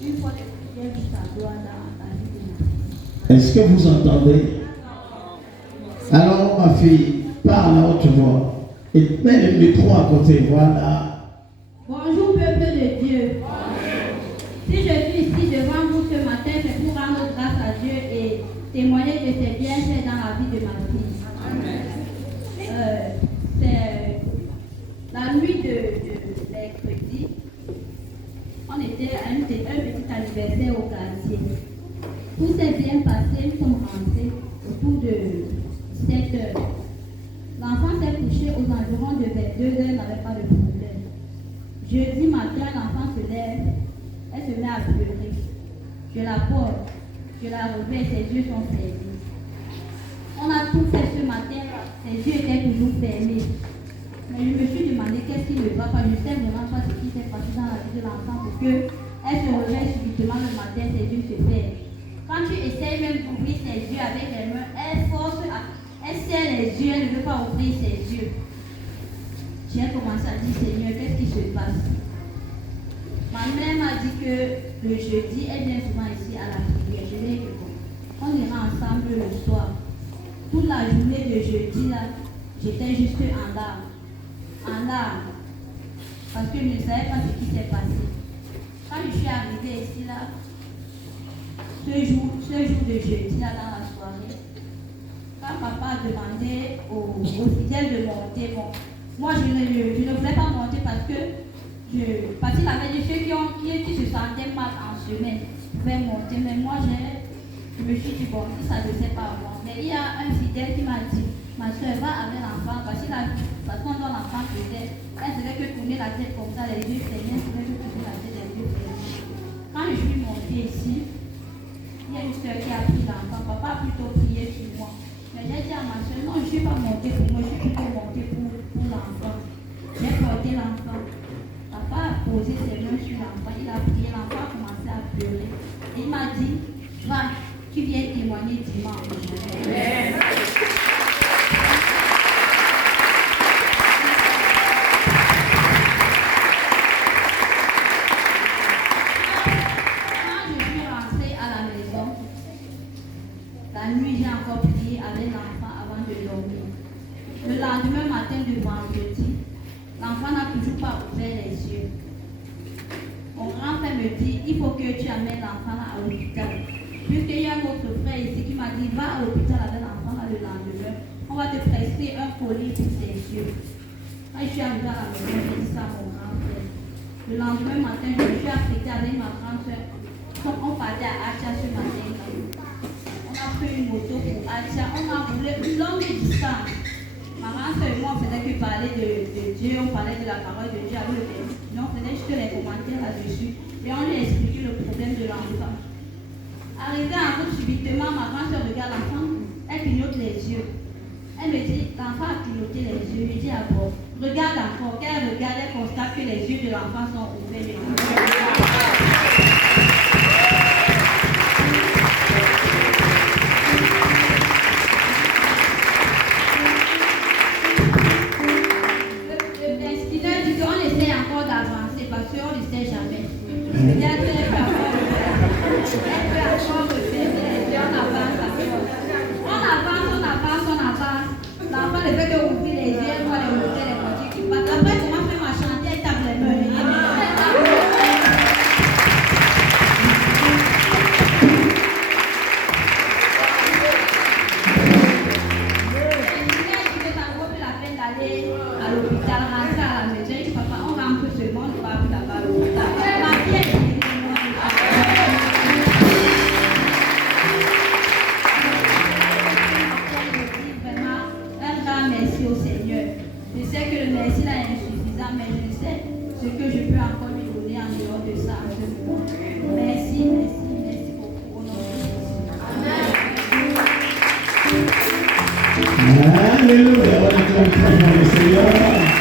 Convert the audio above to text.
qu'une fois de prière, ça doit dans la vie de ma fille. Est-ce que vous entendez? Alors, ma fille, parle à haute voix et mets le micro à côté. Voilà. Bonjour, peuple de Dieu. Si je suis ici devant vous ce matin, c'est pour rendre grâce à Dieu et témoigner de ses bienfaits dans la vie de ma fille. C'est la nuit de mercredi. On était à un petit anniversaire au quartier. Tout s'est bien passé, nous sommes rentrés autour de 7 heures. L'enfant s'est couché aux environs de 22 heures, n'avait pas de problème. Jeudi matin, l'enfant se lève, elle se met à pleurer. Je la porte, je la réveille, ses yeux sont fermés. On a tout fait ce matin, ses yeux étaient toujours fermés. Mais je me suis demandé qu'est-ce qui ne va pas. Je sais vraiment pas ce qui s'est passé dans la vie de l'enfant pour qu'elle se réveille subitement le matin, ses yeux se ferment. Quand tu essayes même d'ouvrir ses yeux avec les mains, elle serre les yeux, elle ne veut pas ouvrir ses yeux. J'ai commencé à dire, Seigneur, qu'est-ce qui se passe? Ma mère m'a dit que le jeudi, elle vient souvent ici à la prière. Je lui ai dit, on ira ensemble le soir. Toute la journée de jeudi, là, j'étais juste en larmes. En larmes. Parce que je ne savais pas ce qui s'est passé. Quand je suis arrivée ici, là, ce jour de jeudi, là, dans la soirée, quand papa a demandé aux fidèles de monter, bon, moi je ne voulais pas monter parce qu'il avait dit ceux qui se sentaient mal en semaine pouvaient monter, mais moi je me suis dit bon, si ça ne sait pas moi. Mais il y a un fidèle qui m'a dit, ma soeur va avec l'enfant, parce que la façon dont l'enfant faisait, elle savait que tourner la tête comme ça, les yeux fermés, elle savait que tourner la tête, les yeux fermés. Quand je suis montée ici, il y a une soeur qui a pris l'enfant, papa a plutôt prié sur moi. Mais j'ai dit à ma soeur, non, je ne suis pas montée pour moi, je suis plutôt montée pour l'enfant. J'ai porté l'enfant. Papa a posé ses mains sur l'enfant, il a prié, l'enfant a commencé à pleurer. Il m'a dit, va, tu viens témoigner dimanche. Amen. La nuit, j'ai encore prié avec l'enfant avant de dormir. Le lendemain matin de vendredi, l'enfant n'a toujours pas ouvert les yeux. Mon grand-père me dit, il faut que tu amènes l'enfant à l'hôpital. Puisqu'il y a un autre frère ici qui m'a dit, va à l'hôpital avec l'enfant le lendemain. On va te prescrire un collier pour ses yeux. Quand je suis arrivée à la maison, j'ai dit ça à mon grand-père. Le lendemain matin, je me suis affectée avec ma grande-soeur. Comme on partait à Acha ce matin. On a pris une moto pour Acha, on a roulé une longue distance. Ma grand-soeur et moi, on faisait que parler de Dieu, on parlait de la parole de Dieu avec le père. Non, on faisait juste les commentaires là-dessus. Et on lui expliquait le problème de l'enfant. Arrivé en route subitement, ma grand-soeur regarde l'enfant, elle clignote les yeux. Elle me dit, l'enfant a clignoté les yeux. Je dis à bon, regarde encore. Quand elle regarde, elle constate que les yeux de l'enfant sont ouverts. Alléluia, on est très bon, Seigneur.